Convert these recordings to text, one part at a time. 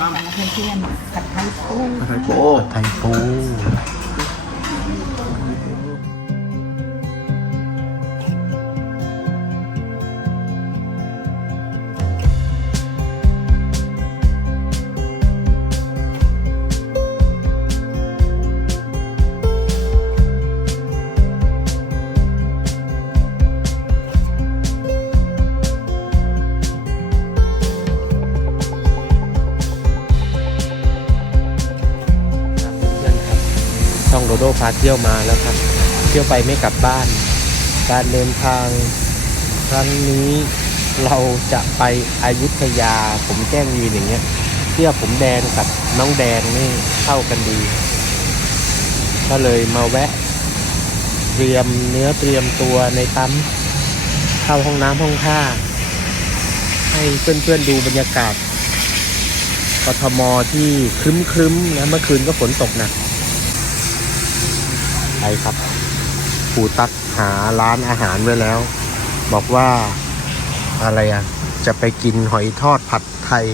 กันนะเพื่อนๆผัดไทยปูไทยโปไทยปูาเที่ยวมาแล้วครับ เที่ยวไปไม่กลับบ้าน การเดินทางครั้งนี้เราจะไปอยุธยาผมแกล้งยืนอย่างเงี้ยเสื้อผมแดงกับน้องแดงนี่เข้ากันดี ก็เลยมาแวะ เตรียมเนื้อเตรียมตัวในปั๊มเข้าห้องน้ำห้องท่า ให้เพื่อนๆดูบรรยากาศกทมที่ครึ้มครึ้มๆนะเมื่อคืนก็ฝนตกหนัก ครับปูตักหาร้านอาหารไว้แล้ว บอกว่าอะไรอะ จะไปกินหอยทอดผัดไทย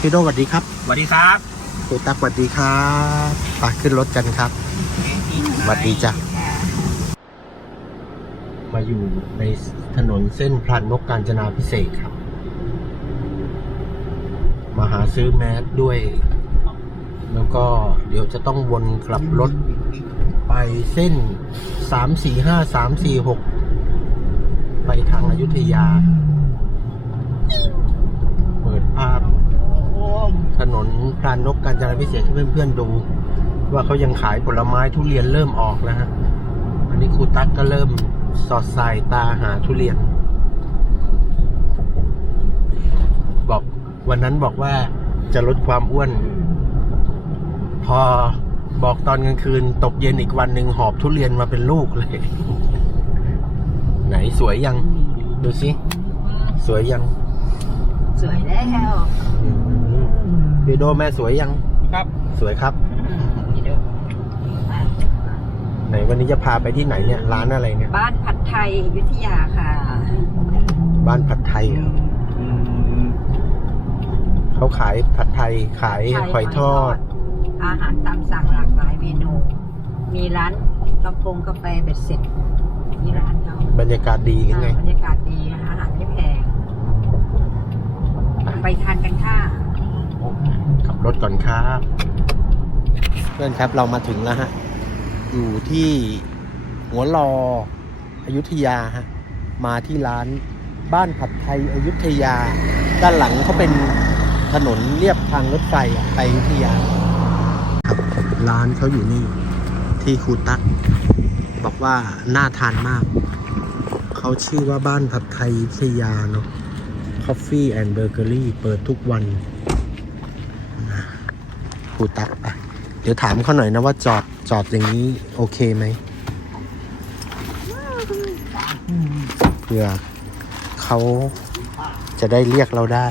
พี่โดสวัสดีครับสวัสดีครับปูตักสวัสดีครับไปขึ้นรถกันครับสวัสดีจ้ะมาอยู่ในถนนเส้นพรานนกกาญจนาพิเศษกครับ มาหาซื้อแมสด้วย แล้วก็เดี๋ยวจะต้องวนกลับรถไปเส้นสามสี่ห้าสามสี่หกไปทางอายุทยา เปิดภาพถนนพรานนกกาญจนาพิเศษให้เพื่อนๆดู ว่าเขายังขายผลไม้ทุเรียนเริ่มออกแล้วฮะ อันนี้ครูตั๊กก็เริ่มสอดสายตาหาทุเรียน บอกวันนั้นบอกว่าจะลดความอ้วน พอบอกตอนกลางคืน ตกเย็นอีกวันหนึ่งหอบทุเรียนมาเป็นลูกเลย ไหนสวยยัง ดูสิ สวยยัง สวยแล้วอืมพี่โดแม่สวยยัง ครับ สวยครับพี่ดูไหนวันนี้จะพาไปที่ไหนเนี่ยร้านอะไรเนี่ย บ้านผัดไทยอยุธยาค่ะ บ้านผัดไทยเหรอเขาขายผัดไทยขายหอยทอด อาหารตามสั่งหลากหลายเมนู มีร้านกาแฟกาแฟเบ็ดเสร็จมีร้านเขาบรรยากาศดีหรือไง บรรยากาศดีอาหารไม่แพง ไปทานกันค่ะ ขับรถก่อนครับ เพื่อนครับเรามาถึงแล้วฮะ อยู่ที่หัวลออยุธยาฮะ มาที่ร้านบ้านผัดไทยอยุธยา ด้านหลังเขาเป็นถนนเรียบทางรถไฟอะไปอยุธยาค ร้านเขาอยู่นี่ ที่คูตัก บอกว่าน่าทานมาก เขาชื่อว่าบ้านผัดไทยอยุธยาเนาะ Coffee and Bakery เปิดทุกวันคูตักไปเดี๋ยวถามเขาหน่อยนะว่าจอดจอดอย่างนี้โอเคไหมเพื่อเขาจะได้เรียกเราได้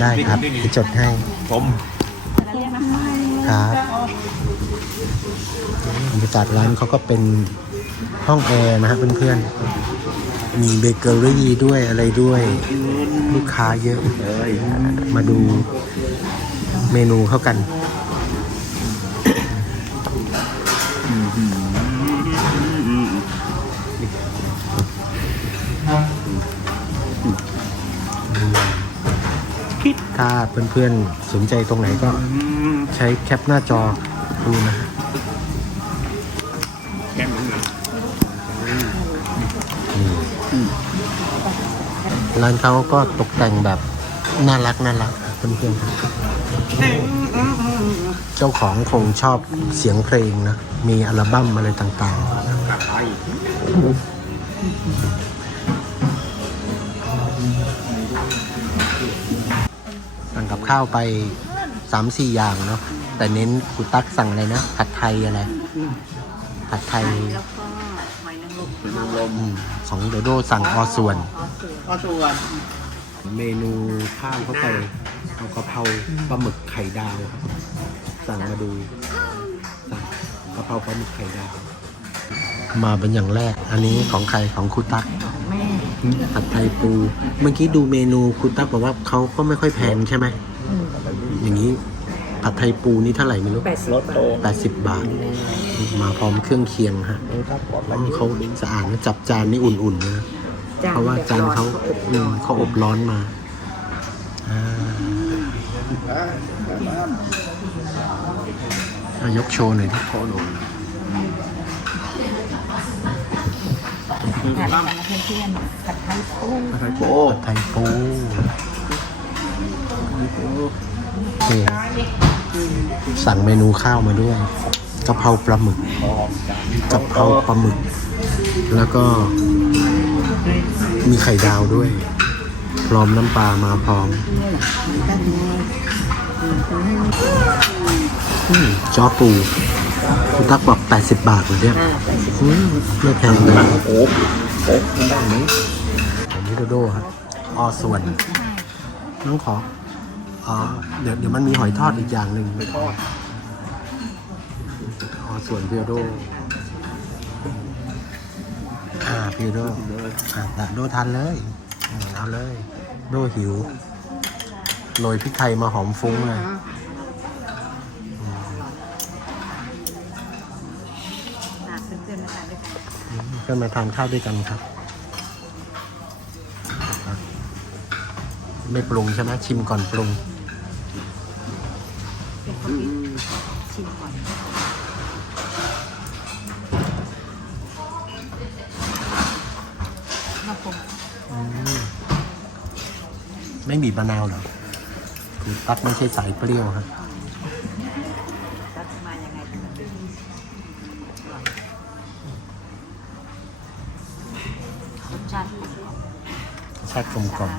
ได้ครับเดี๋ยวจดให้ผมครับบรรยากาศร้านเขาก็เป็นห้องแอร์นะฮะเพื่อนๆ มีเบเกอรี่ด้วยอะไรด้วย ลูกค้าเยอะเอ้ยมาดูเมนูเข้ากัน เพื่อนๆสนใจตรงไหนก็ใช้แคปหน้าจอดูนะฮะแค่นี้เลยร้านเขาก็ตกแต่งแบบน่ารักน่ารักเพื่อนๆเจ้าของคงชอบเสียงเพลงนะ มีอัลบั้มอะไรต่างผัดไทยๆ ข้าวไปสามสี่อย่างเนาะแต่เน้นคุตักสั่งอะไรนะ ผัดไทยอะไร ผัดไทยแล้วก็หอยนางรมเป็นลมอืมของโดโดสั่งออส่วนออสวนก็ส่วนเมนูข้าวเข้าไปเอากะเพราปลาหมึกไข่ดาวครับสั่งมาดูสั่งกะเพราปลาหมึกไข่ดาว มาเป็นอย่างแรก อันนี้ของใครของคุตักแม่ผัดไทยปู เมื่อกี้ดูเมนูคุตักบอกว่าเขาก็ไม่ค่อยแพงใช่ไหม อย่างนี้ผัดไทยปูนี่เท่าไหร่ไม่รู้แปดสิบแปดสิบบาท มาพร้อมเครื่องเคียงฮะเขาสะอาดนะจับจานนี่อุ่นๆนะเพราะว่าจานเขาอืมเขาอบร้อนมาอ่าอะยกโชว์หน่อยที่โชว์หน่อยผัดกันนะเพื่อนๆผัดไทยปูไทยปูไทยปู นี่สั่งเมนูข้าวมาด้วยกะเพราปลาหมึกกะเพราปลาหมึก แล้วก็มีไข่ดาวด้วย พร้อมน้ำปลามาพร้อมอืมจอปูคุณตักบอก 80 บาทเหมือนเนี้ยอ่าแปดสิบอืมไม่แพงเลยโอ้โอ้ได้ไหมผมนี่โดโดครับออส่วน น้องขอ อ๋อ เดี๋ยวเดี๋ยวมันมีหอยทอดอีกอย่างหนึ่งไม่ทอดอ๋อส่วนพิโดโดอ่าพิโดโดอ่าแต่โดทานเลยอืมเอาเลย โดหิวโรยพริกไทยมาหอมฟุ้งเลยอ่าเพื่อนๆมาทานด้วยกันเพื่อนมาทานข้าวด้วยกันครับ ไม่ปรุงใช่ไหมชิมก่อนปรุง เป็นคนที่ชิมก่อนมาปรุงไม่บีบมะนาวเหรอคือตั๊กไม่ใช่สายเปรี้ยวครับรัชมายังไงกันรสชาติกลมกล่อมชาติกลมกล่อม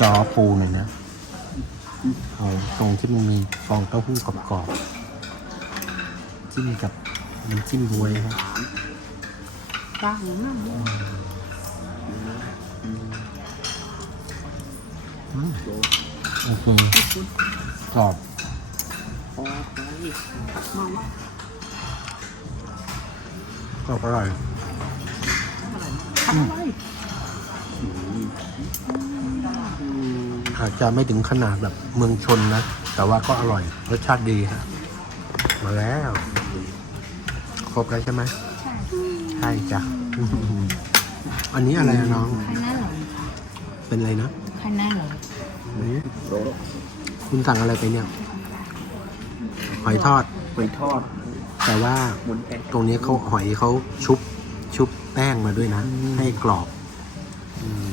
จอปูหน่อยนะเอาตรงที่มันมีฟองเต้าหู้กรอบๆจิ้มกับน้ำจิ้มบวยครับจ้าหมากอืมโอเคกรอบกรอบอร่อยอาจจะไม่ถึงขนาดแบบเมืองชนนะ แต่ว่าก็อร่อย รสชาติดีฮะมาแล้ว ครบแล้วใช่ไหมใช่จ้ะ อันนี้อะไรอะน้องข้างหน้าเหรอเป็นอะไรนะข้างหน้าเหรออันนี้คุณสั่งอะไรไปเนี่ยหอยทอด หอยทอดแต่ว่าหมุนแป้งตรงนี้เขาหอยเขาชุบ ชุบแป้งมาด้วยนะ ให้กรอบ อืม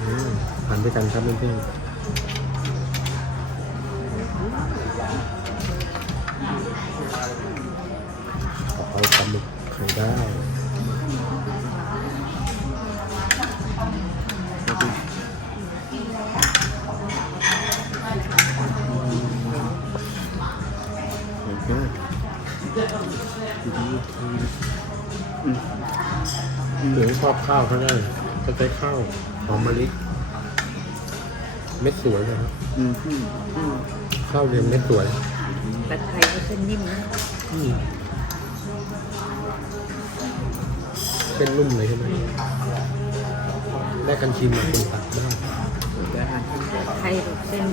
ตัวอืมทานด้วยกันครับเพื่อนๆขอเอาปลาหมึกไข่ได้เหลืองชอบข้าวเขาได้จะใช้ข้าวห อมมะลิเม็ดสวยนะครับอืมอืมอืมข้าวเรียงเม็ดสวยแต่ไทยก็เส้นนิ่มนะอืมเป็นนุ่มเลยใช่ไหมได้กันชิมมาคุณตักได้ได้ไทยแบบเส้น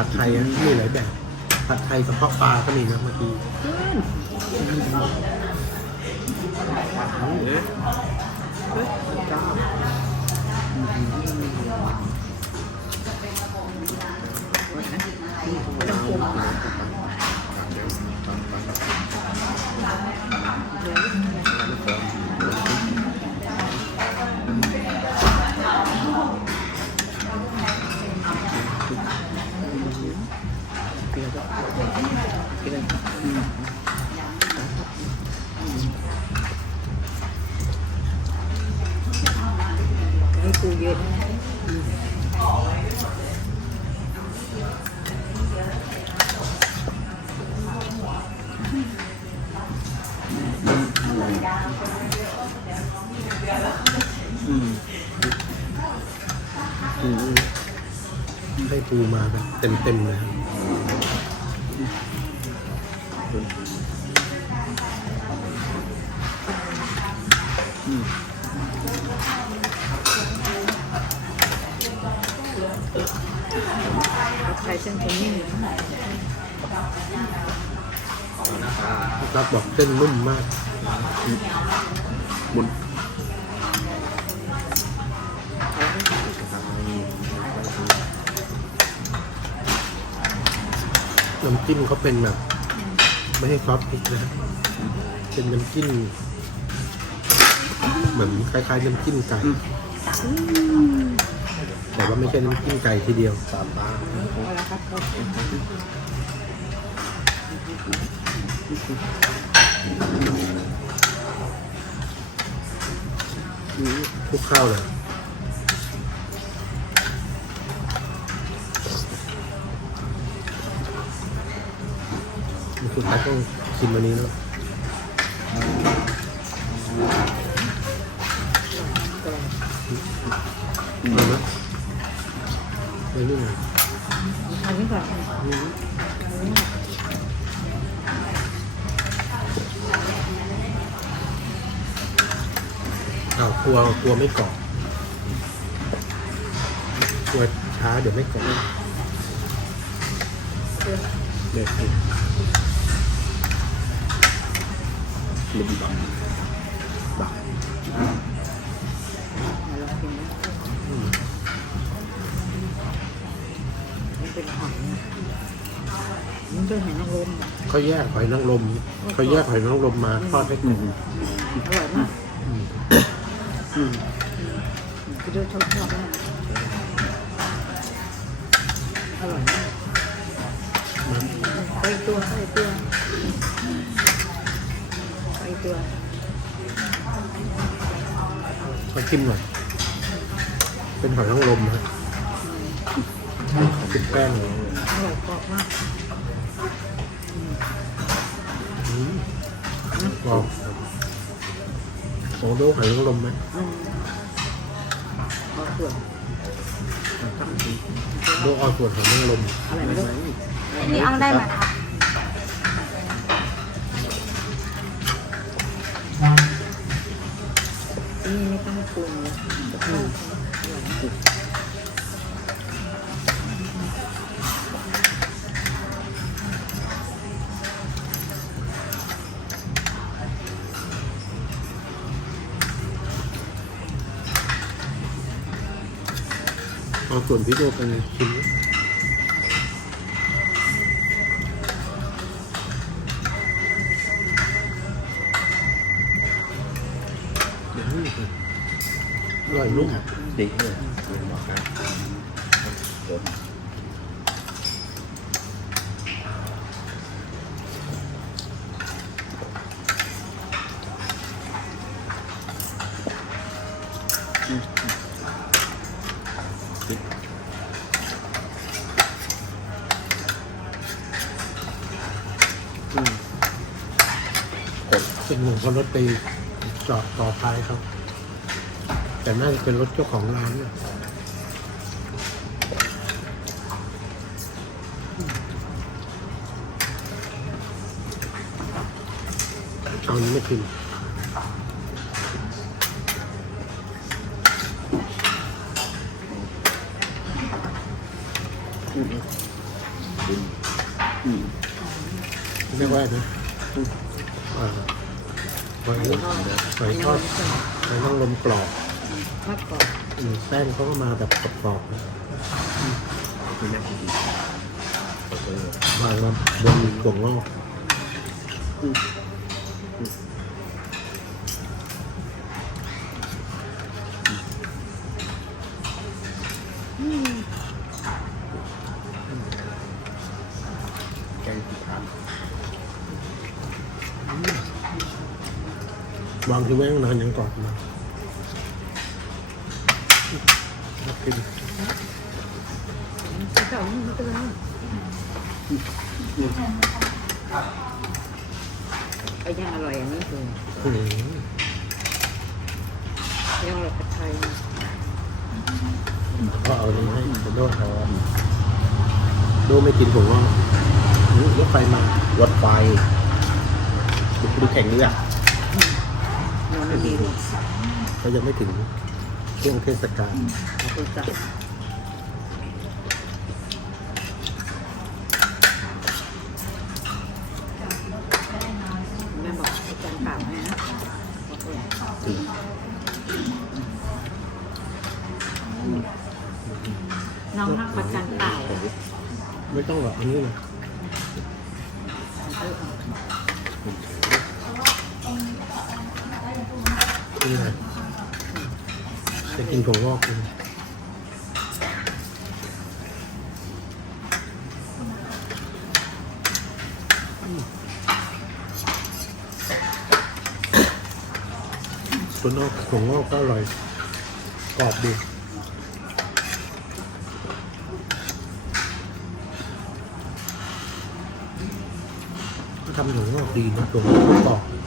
ผัดไทยมีหลายแบบ ผัดไทยกระเพาะปลาก็มีนะเมื่อกี้เเต็มๆเลยครับอืมใช้เส้นคนนิ่มรักบอกเส้นนุ่มมากบุญน้ จิ้มเขาเป็นแบบ ไม่ให้ซอสพริกนะฮะเป็นน้ำจิ้มเหมือนคล้ายๆน้ำจิ้มไก่ แต่ว่าไม่ใช่น้ำจิ้มไก่ทีเดียวตามตาเอาละครับคลุกข้าวเลย คุณตาต้องชิมวันนี้แล้วเอาไหมไปนี่หน่อยอันนี้ก่อนอ้ากลัวกลัวไม่กรอบกลัวช้าเดี๋ยวไม่กรอบเด็ก ลมบังบักมันเป็นหอยมันเป็นหอยนางรมเขาแยกหอยนางรมเขาแยกหอยนางรมมาทอดให้กรอือบมอร่อยมากอืมคือด้วยชอบชอบมากอร่อยมากไปตัวไปตัว ตัวเขาชิมหน่อย เป็นหอยนางรมฮะติดแป้งเลยอร่อยกรอบมากอืมกรอบโอ้ดูหอยนางรมไหมอืมขอส่วนดูเอาส่วนหอยนางรมอะไรไม่รู้นี่เอาได้ไหมค นี่ไม่ต้องปรุงเลยอืมอร่อยมาเอาส่วนพี่โดเป็นชิ้น อร่อยนุ่มดีเลยเรียนบอกนะเดี๋ยวอืมปิดอืมกดเป็นหนึ่งเขารถไปจอดต่อท้ายเขา แต่น่าจะเป็นรถเจ้าของร้านนะเอานี้ไม่กินไม่ว่านะหอทอดหอยต้องลมปลอก มากกว่าอืมแป้งเขาก็มาแบบกรอบๆนะไม่น่ากินวางมาบนถั่วงอกแกงขี้ทานวางที่แว้งนานยังกรอบมาน่า กินเก่าไม่เป็นไรก็ยังอร่อยอันนี้คือยังอร่อยผัดไทยก็เอานี้ให้คุณโดทอนโดไม่กินถั่วงอกอืมรถไฟมารถไฟดูดูแข่งเรือโนนดีเลยก็ยังไม่ถึง ช่วงเทศกาลขอบคุณจ้ะแม่บอกให้จานเปล่าให้นะถึงน้องนั่งประจันเปล่า ไม่ต้องหรอกอันนี้นะนี่ไงจะ กินถั่วงอกเลยถั่วนอกถั่วงอกก็อร่อย กรอบดีทำถั่วงอกดีนะถั่วงอกกรอบ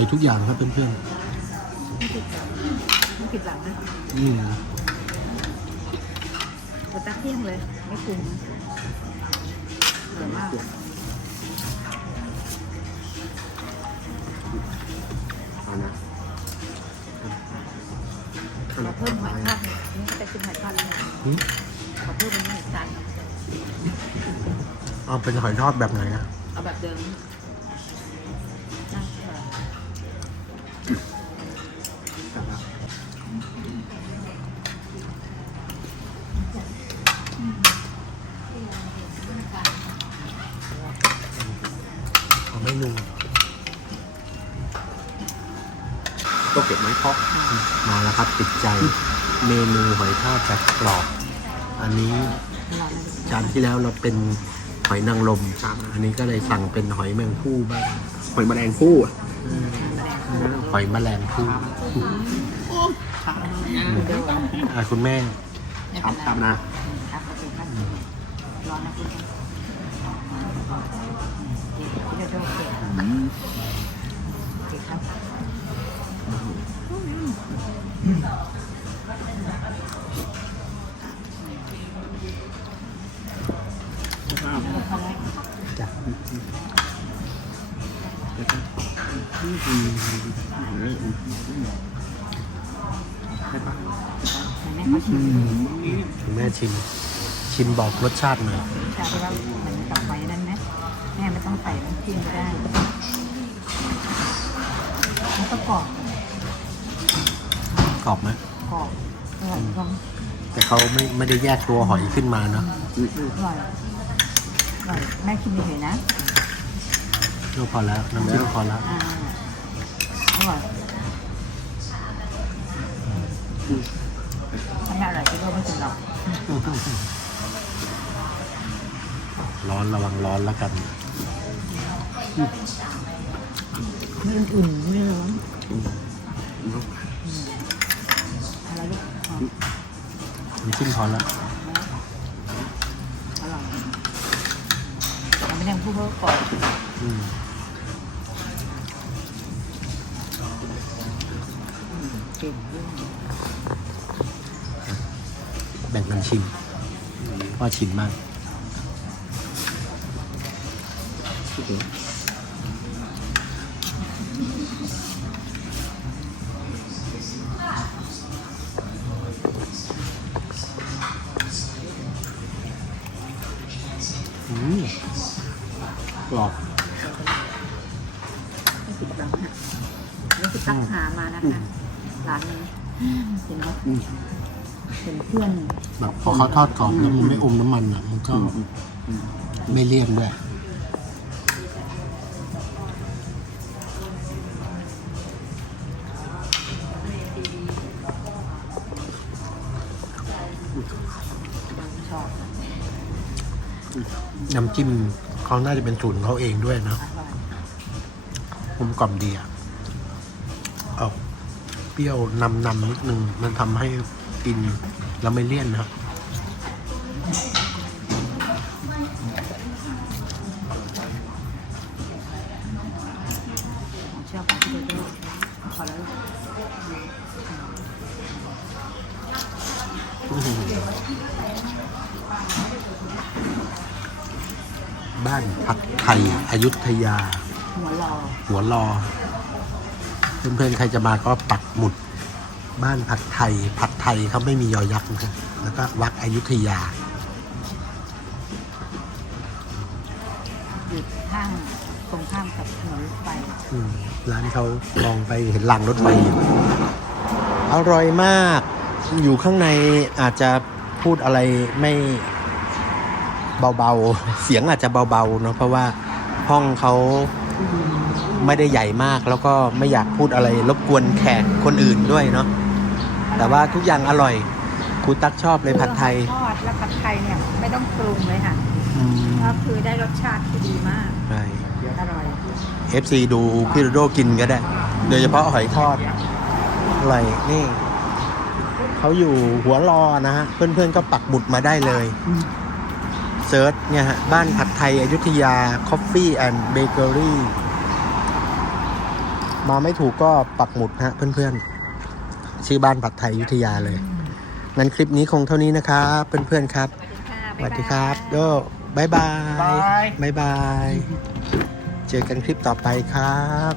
ร่อยอร่อยทุกอย่างครับเพื่อนไม่ผิดหวังนะๆอืมกดตักเที่ยงเลย ไม่คุ้มอร่อยมากเอานะขอเพิ่มหอยทอดหน่อยนี่จะกินหอยทอดเลยหืมขอเพิ่มเป็นหนึ่งจานเอาเป็นหอยทอดแบบไหนนะเอาแบบเดิม ครับติดใจเมนูหอยทอดแบบกรอบ อันนี้จานที่แล้วเราเป็นหอยนางรมอันนี้ก็เลยสั่งเป็นหอยแมงผู้บ้างหอยแมลงภู่หอยแมลงผู้อาคุณแม่ทำนะครับครับรอนะ แล้วจ้ะอืมอืมอืมใช่ปะแม่เขาชิมคุณแม่ชิม ชิมบอกรสชาติหน่อยชาไปว่ามันกับไว้นั่นไหมแม่ไม่ต้องใส่น้ำจิ้มก็ได้แล้วก็กรอบ กรอบไหมกรอบอร่อยจังแต่เขาไม่ไม่ได้แยกตัวหอยขึ้นมาเนาะอืมอืมอร่อยอร่อยแม่ชิมเฉยๆนะก็พอแล้วน้ำจิ้มพอแล้วอ่าอร่อยถ้าไม่อร่อยก็ไม่กินหรอกร้อนระวังร้อนแล้วกันไม่อุ่นๆไม่ร้อน อะไรลูกอ๋อ น้ำจิ้มพอแล้วอร่อยยังไม่ได้พูดเพิ่มก่อนอืมเก่งด้วยแบ่งกันชิมว่าชิมบ้าง หามานะคะร้านนี้เห็นไหมอืมเป็นเพื่อนแบบพอเขาทอดกรอบแล้วมันไม่อมน้ำมันอะ มันก็ไม่เลี่ยนด้วยชอบน้ำจิ้มเขาน่าจะเป็นสูตรของเขาเองด้วยเนอะอร่อยผมกล่อมดีอะเอาเป รี้ยวนำนำนิดนึง มันทำให้กินแล้วไม่เลี่ยนนะครับของชอบของพี่โดโด้ขอแล้วบ้านผัดไทยอยุธยา หัวรอหัวรอ เพื่อนๆใครจะมาก็ปักหมุดบ้านผัดไทย ผัดไทยเขาไม่มียอยักษ์นะครับแล้วก็วัดอยุธยาอยู่ข้างตรงข้ามกับถนนรถไฟอืมร้านเขาลองไปเห็นรางรถไฟอยู่อร่อยมาก อยู่ข้างในอาจจะพูดอะไรไม่เบาๆ เสียงอาจจะเบาๆเนาะเพราะว่าห้องเขา ไม่ได้ใหญ่มากแล้วก็ไม่อยากพูดอะไรรบกวนแขกคนอื่นด้วยเนาะแต่ว่าทุกอย่างอร่อยครูตักชอบเลยผัดไทยทอดและผัดไทยเนี่ยไม่ต้องปรุงเลยค่ะอืมก็คือได้รสชาติที่ดีมากใช่อร่อย FC ดูพี่โรโดกินก็ได้ โดยเฉพาะหอยทอดอร่อยนี่เขาอยู่หัวรอนะฮะเพื่อนๆก็ปักหมุดมาได้เลย เซิร์ชเนี่ยฮะ บ้านผัดไทยอยุธยา Coffee and Bakery มาไม่ถูกก็ปักหมุดฮะเพื่อนๆ ชื่อบ้านผัดไทยอยุธยาเลย งั้นคลิปนี้คงเท่านี้นะครับเพื่อนๆครับ สวัสดีครับโดบายบายบายบาย เจอกันคลิปต่อไปครับ